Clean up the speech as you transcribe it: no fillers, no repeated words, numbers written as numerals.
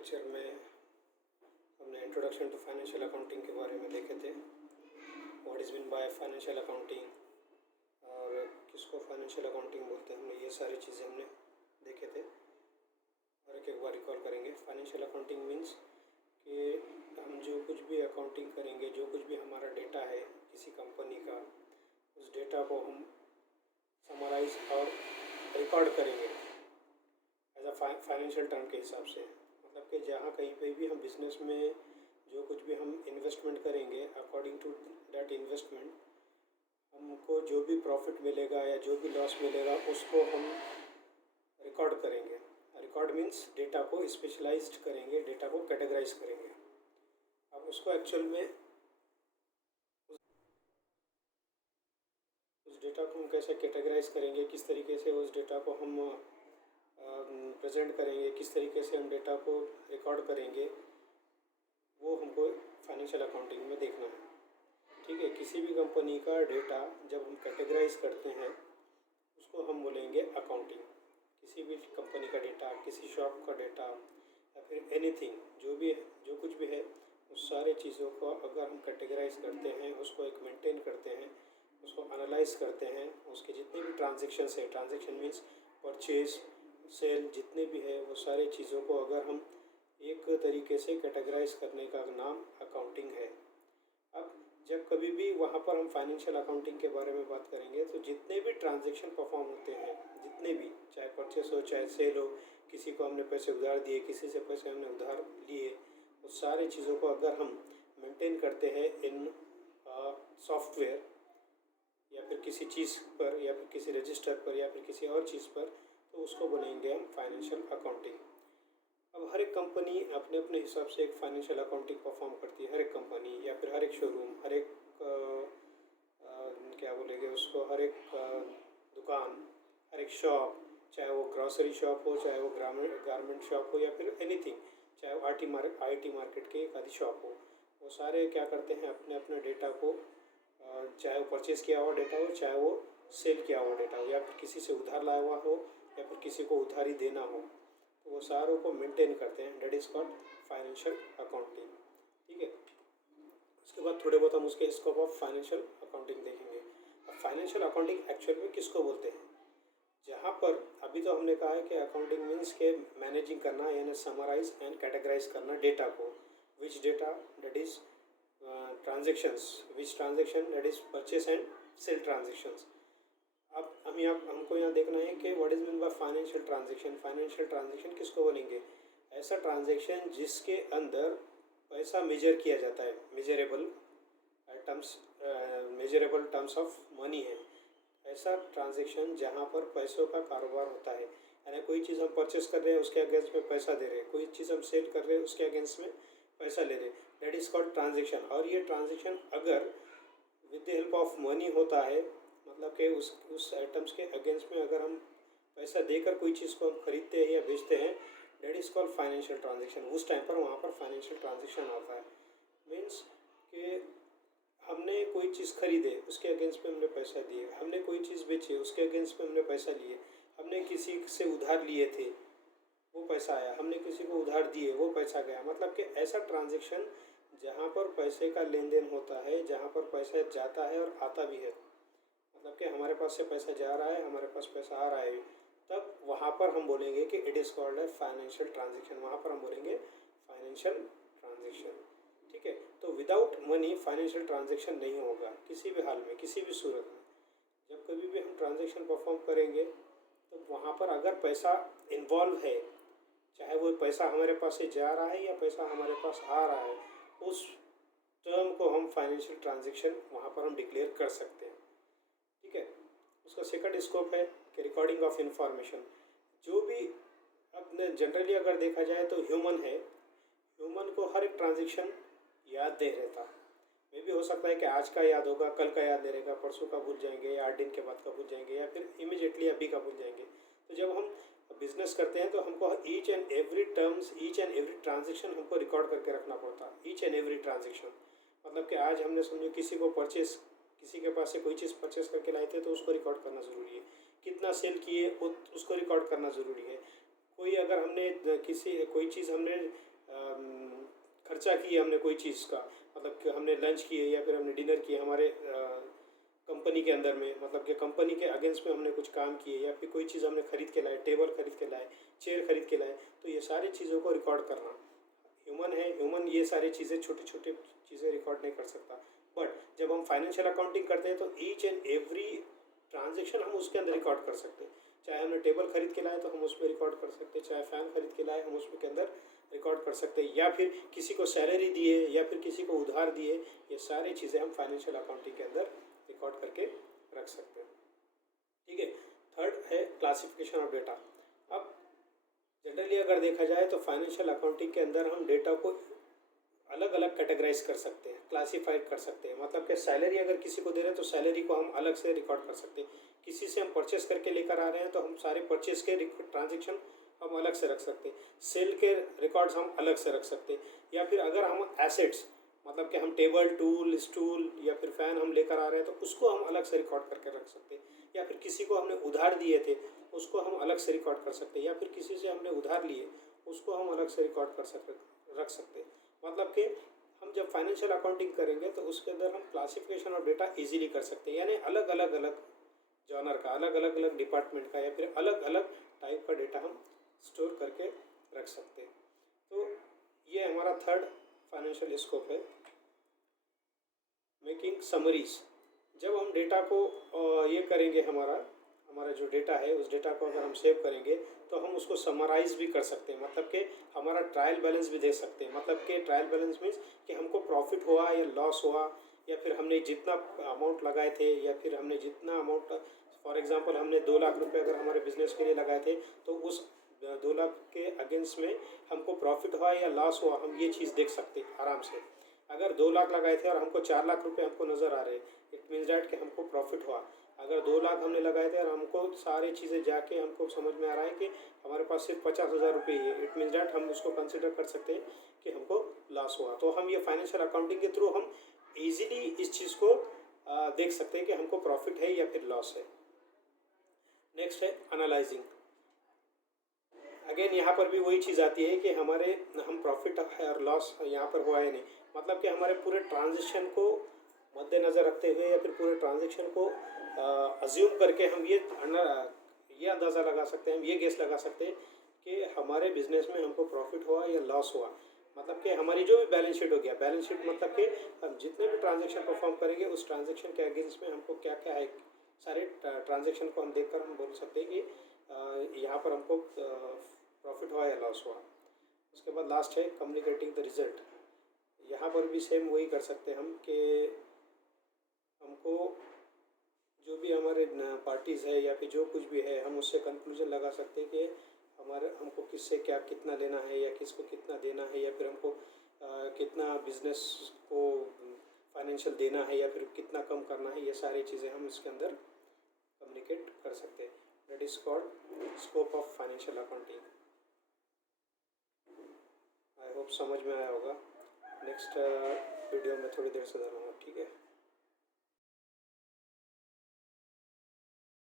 Lecture में हमने introduction to financial accounting के बारे में देखे थे। What is mean by financial accounting और किसको फाइनेंशियल अकाउंटिंग बोलते हैं, हमने ये सारी चीज़ें हमने देखे थे और एक बार रिकॉल करेंगे। फाइनेंशियल अकाउंटिंग मीन्स कि हम जो कुछ भी अकाउंटिंग करेंगे, जो कुछ भी हमारा डेटा है किसी कंपनी का, उस डेटा को हम समराइज और रिकॉर्ड करेंगे एज अ फाइनेंशियल टर्म के हिसाब से। मतलब कि जहाँ कहीं पे भी हम बिज़नेस में जो कुछ भी हम इन्वेस्टमेंट करेंगे, अकॉर्डिंग टू दैट इन्वेस्टमेंट हमको जो भी प्रॉफिट मिलेगा या जो भी लॉस मिलेगा उसको हम रिकॉर्ड करेंगे। रिकॉर्ड मीन्स डेटा को स्पेशलाइज्ड करेंगे, डेटा को कैटेगराइज करेंगे। अब उसको एक्चुअल में उस डेटा को हम कैसे कैटेगराइज करेंगे, किस तरीके से उस डेटा को हम प्रेजेंट करेंगे, किस तरीके से हम डेटा को रिकॉर्ड करेंगे, वो हमको फाइनेंशियल अकाउंटिंग में देखना है। ठीक है, किसी भी कंपनी का डेटा जब हम कैटेगराइज करते हैं उसको हम बोलेंगे अकाउंटिंग। किसी भी कंपनी का डेटा, किसी शॉप का डेटा या फिर एनीथिंग, जो कुछ भी है, उस सारे चीज़ों को अगर हम कैटेगराइज करते हैं, उसको एक मेंटेन करते हैं, उसको एनालाइज करते हैं, उसके जितने भी ट्रांजेक्शन्स है, ट्रांजेक्शन मीन्स परचेज सेल जितने भी है, वो सारे चीज़ों को अगर हम एक तरीके से कैटेगराइज करने का नाम अकाउंटिंग है। अब जब कभी भी वहाँ पर हम फाइनेंशियल अकाउंटिंग के बारे में बात करेंगे तो जितने भी ट्रांजैक्शन परफॉर्म होते हैं, जितने भी, चाहे परचेस हो चाहे सेल हो, किसी को हमने पैसे उधार दिए, किसी से पैसे हमने उधार लिए, उस सारी चीज़ों को अगर हम मेंटेन करते हैं इन सॉफ्टवेयर या फिर किसी चीज़ पर या फिर किसी रजिस्टर पर या फिर किसी और चीज़ पर, तो उसको बोलेंगे हम फाइनेंशियल अकाउंटिंग। अब हर एक कंपनी अपने अपने हिसाब से एक फाइनेंशियल अकाउंटिंग परफॉर्म करती है। हर एक कंपनी या फिर हर एक शोरूम, हर एक क्या बोलेंगे उसको, हर एक दुकान, हर एक शॉप, चाहे वो ग्रॉसरी शॉप हो, चाहे वो गारमेंट शॉप हो या फिर एनीथिंग, चाहे वो IT मार्केट की एक आदि शॉप हो, वो सारे क्या करते हैं, अपने अपने डेटा को, चाहे वो परचेज़ किया हुआ डेटा हो, चाहे वो सेल किया हुआ डेटा हो, या फिर किसी से उधार लाया हुआ हो या फिर किसी को उधारी देना हो, तो वो सारों को मेंटेन करते हैं। That is called financial accounting. ठीक है, उसके बाद थोड़े बहुत हम उसके स्कोप ऑफ फाइनेंशियल अकाउंटिंग देखेंगे। अब फाइनेंशियल अकाउंटिंग एक्चुअल में किसको बोलते हैं, जहाँ पर अभी तो हमने कहा है कि अकाउंटिंग मीन्स के मैनेजिंग करना, यानी समराइज एंड कैटेगराइज करना डेटा को, which data that is transactions, which transaction that is purchase and sale transactions. अब हमको यहाँ देखना है कि what is mean by financial transaction. Financial transaction किसको बोलेंगे, ऐसा ट्रांजेक्शन जिसके अंदर पैसा मेजर किया जाता है, मेजरेबल टर्म्स ऑफ मनी है। ऐसा ट्रांजेक्शन जहाँ पर पैसों का कारोबार होता है, यानी कोई चीज़ हम परचेस कर रहे हैं उसके अगेंस्ट में पैसा दे रहे हैं, कोई चीज़ हम सेल कर रहे हैं उसके अगेंस्ट में पैसा ले रहे हैं, दैट इज़ कॉल्ड ट्रांजेक्शन। और ये ट्रांजेक्शन अगर with the help of money होता है, मतलब कि उस आइटम्स के अगेंस्ट में अगर हम पैसा देकर कोई चीज़ को हम खरीदते हैं या बेचते हैं, that is called financial transaction. उस टाइम पर वहाँ पर फाइनेंशियल ट्रांजेक्शन आता है। मीन्स कि हमने कोई चीज़ खरीदे उसके अगेंस्ट में हमने पैसा दिए, हमने कोई चीज़ बेची उसके अगेंस्ट में हमने पैसा लिए, हमने किसी से उधार लिए थे वो पैसा आया, हमने किसी को उधार दिए वो पैसा गया। मतलब कि ऐसा ट्रांजेक्शन जहाँ पर पैसे का लेन देन होता है, जहाँ पर पैसा जाता है और आता भी है, मतलब कि हमारे पास से पैसा जा रहा है, हमारे पास पैसा आ रहा है, तब वहाँ पर हम बोलेंगे कि it is called a financial transaction. वहाँ पर हम बोलेंगे फाइनेंशियल ट्रांजेक्शन। ठीक है, तो विदाउट मनी फाइनेंशियल ट्रांजेक्शन नहीं होगा किसी भी हाल में, किसी भी सूरत में। जब कभी भी हम ट्रांजेक्शन परफॉर्म करेंगे तो वहाँ पर अगर पैसा इन्वॉल्व है, चाहे वो पैसा हमारे पास से जा रहा है या पैसा हमारे पास आ रहा है, उस टर्म को हम फाइनेंशियल ट्रांजेक्शन वहाँ पर हम डिक्लेयर कर सकते हैं। ठीक है, उसका सेकंड स्कोप है कि रिकॉर्डिंग ऑफ इंफॉर्मेशन। जो भी अपने जनरली अगर देखा जाए तो ह्यूमन है, ह्यूमन को हर एक ट्रांजेक्शन याद नहीं रहता। मे भी हो सकता है कि आज का याद होगा, कल का याद नहीं रहेगा, परसों का भूल जाएंगे या 8 दिन के बाद का भूल जाएंगे या फिर इमीडिएटली अभी का भूल जाएंगे। तो जब हम बिजनेस करते हैं तो हमको ईच एंड एवरी ट्रांजेक्शन हमको रिकॉर्ड करके रखना पड़ता है। ईच एंड एवरी ट्रांजेक्शन मतलब कि आज हमने समझो किसी के पास से कोई चीज़ परचेस करके लाए थे तो उसको रिकॉर्ड करना ज़रूरी है। कितना सेल किए उसको रिकॉर्ड करना ज़रूरी है। कोई चीज़ हमने खर्चा किया हमने कोई चीज़ का, मतलब कि हमने लंच किए या फिर हमने डिनर किए हमारे कंपनी के अंदर में, मतलब कि कंपनी के अगेंस्ट में हमने कुछ काम किए या फिर कोई चीज़ हमने खरीद के लाए, टेबल खरीद के लाए, चेयर खरीद के लाए, तो ये सारी चीज़ों को रिकॉर्ड करना। ह्यूमन है, ह्यूमन ये सारी चीज़ें छोटी छोटी चीज़ें रिकॉर्ड नहीं कर सकता। बट जब हम फाइनेंशियल अकाउंटिंग करते हैं तो ईच एंड एवरी ट्रांजेक्शन हम उसके अंदर रिकॉर्ड कर सकते हैं। चाहे हमने टेबल खरीद के लाए तो हम उसमें रिकॉर्ड कर सकते हैं, चाहे फ़ैन खरीद के लाए हम उसमें के अंदर रिकॉर्ड कर सकते हैं, या फिर किसी को सैलरी दिए या फिर किसी को उधार दिए, ये सारी चीज़ें हम फाइनेंशियल अकाउंटिंग के अंदर रिकॉर्ड करके रख सकते हैं। ठीक है। थर्ड है क्लासिफिकेशन ऑफ डेटा। अब जनरली अगर देखा जाए तो फाइनेंशियल अकाउंटिंग के अंदर हम डेटा को अलग अलग कैटेगराइज कर सकते हैं, क्लासीफाइड कर सकते हैं। मतलब कि सैलरी अगर किसी को दे रहे हैं तो सैलरी को हम अलग से रिकॉर्ड कर सकते हैं। किसी से हम परचेस करके लेकर आ रहे हैं तो हम सारे परचेस के ट्रांजेक्शन हम अलग से रख सकते हैं। सेल के रिकॉर्ड्स हम अलग से रख सकते हैं। या फिर अगर हम एसेट्स, मतलब कि हम टेबल, टूल, स्टूल या फिर फ़ैन हम लेकर आ रहे हैं तो उसको हम अलग से रिकॉर्ड करके रख सकते हैं। या फिर किसी को हमने उधार दिए थे उसको हम अलग से रिकॉर्ड कर सकते हैं। या फिर किसी से हमने उधार लिए उसको हम अलग से रिकॉर्ड रख सकते हैं। मतलब कि हम जब फाइनेंशियल अकाउंटिंग करेंगे तो उसके अंदर हम क्लासिफिकेशन ऑफ डेटा इजीली कर सकते हैं, यानी अलग अलग जॉनर का, अलग अलग डिपार्टमेंट का या फिर अलग अलग टाइप का डेटा हम स्टोर करके रख सकते हैं। तो ये हमारा थर्ड फाइनेंशियल स्कोप है, मेकिंग समरीज। जब हम डेटा को ये करेंगे, हमारा जो डेटा है उस डेटा को अगर हम सेव करेंगे तो हम उसको समराइज भी कर सकते हैं। मतलब कि हमारा ट्रायल बैलेंस भी दे सकते हैं। मतलब कि ट्रायल बैलेंस मीन्स कि हमको प्रॉफिट हुआ या लॉस हुआ, या फिर हमने जितना अमाउंट लगाए थे या फिर हमने जितना अमाउंट, फॉर एग्जांपल हमने 2 लाख रुपए अगर हमारे बिजनेस के लिए लगाए थे तो उस 2 लाख के अगेंस्ट में हमको प्रॉफिट हुआ या लॉस हुआ, हम ये चीज़ देख सकते हैं आराम से। अगर 2 लाख लगाए थे और हमको 4 लाख रुपए हमको नज़र आ रहे हैं, इट मीन्स डैट कि हमको प्रॉफिट हुआ। अगर 2 लाख हमने लगाए थे और हमको सारी चीज़ें जाके हमको समझ में आ रहा है कि हमारे पास सिर्फ 50,000 रुपये ही है, इट मीन्स डैट हम उसको कंसिडर कर सकते हैं कि हमको लॉस हुआ। तो हम ये फाइनेंशियल अकाउंटिंग के थ्रू हम ईजिली इस चीज़ को देख सकते हैं कि हमको प्रॉफिट है या फिर लॉस है। नेक्स्ट है एनालाइजिंग। अगेन यहाँ पर भी वही चीज़ आती है कि हम प्रॉफिट है और लॉस यहाँ पर हुआ है नहीं, मतलब कि हमारे पूरे ट्रांजेक्शन को मद्देनज़र रखते हुए या फिर पूरे ट्रांजेक्शन को अज्यूम करके हम ये अंदाज़ा लगा सकते हैं, हम ये गेस लगा सकते हैं कि हमारे बिजनेस में हमको प्रॉफिट हुआ या लॉस हुआ। मतलब कि हमारी जो भी बैलेंस शीट हो गया, बैलेंस शीट मतलब कि हम जितने भी ट्रांजेक्शन परफॉर्म करेंगे उस ट्रांजेक्शन के अगेंस्ट में हमको क्या क्या है, सारे ट्रांजेक्शन को हम देखकर हम बोल सकते हैं कि यहाँ पर हमको प्रॉफिट हुआ या लॉस हुआ। उसके बाद लास्ट है कम्युनिकेटिंग द रिजल्ट। यहाँ पर भी सेम वही कर सकते हैं हम कि हमको जो भी हमारे पार्टीज़ है या फिर जो कुछ भी है हम उससे कंक्लूजन लगा सकते हैं कि हमको किससे क्या कितना लेना है या किसको कितना देना है, या फिर हमको कितना बिजनेस को फाइनेंशियल देना है या फिर कितना कम करना है। ये सारी चीज़ें हम इसके अंदर कम्युनिकेट कर सकते हैं। That is called scope of financial accounting. I hope समझ में आया होगा। नेक्स्ट वीडियो में थोड़ी देर से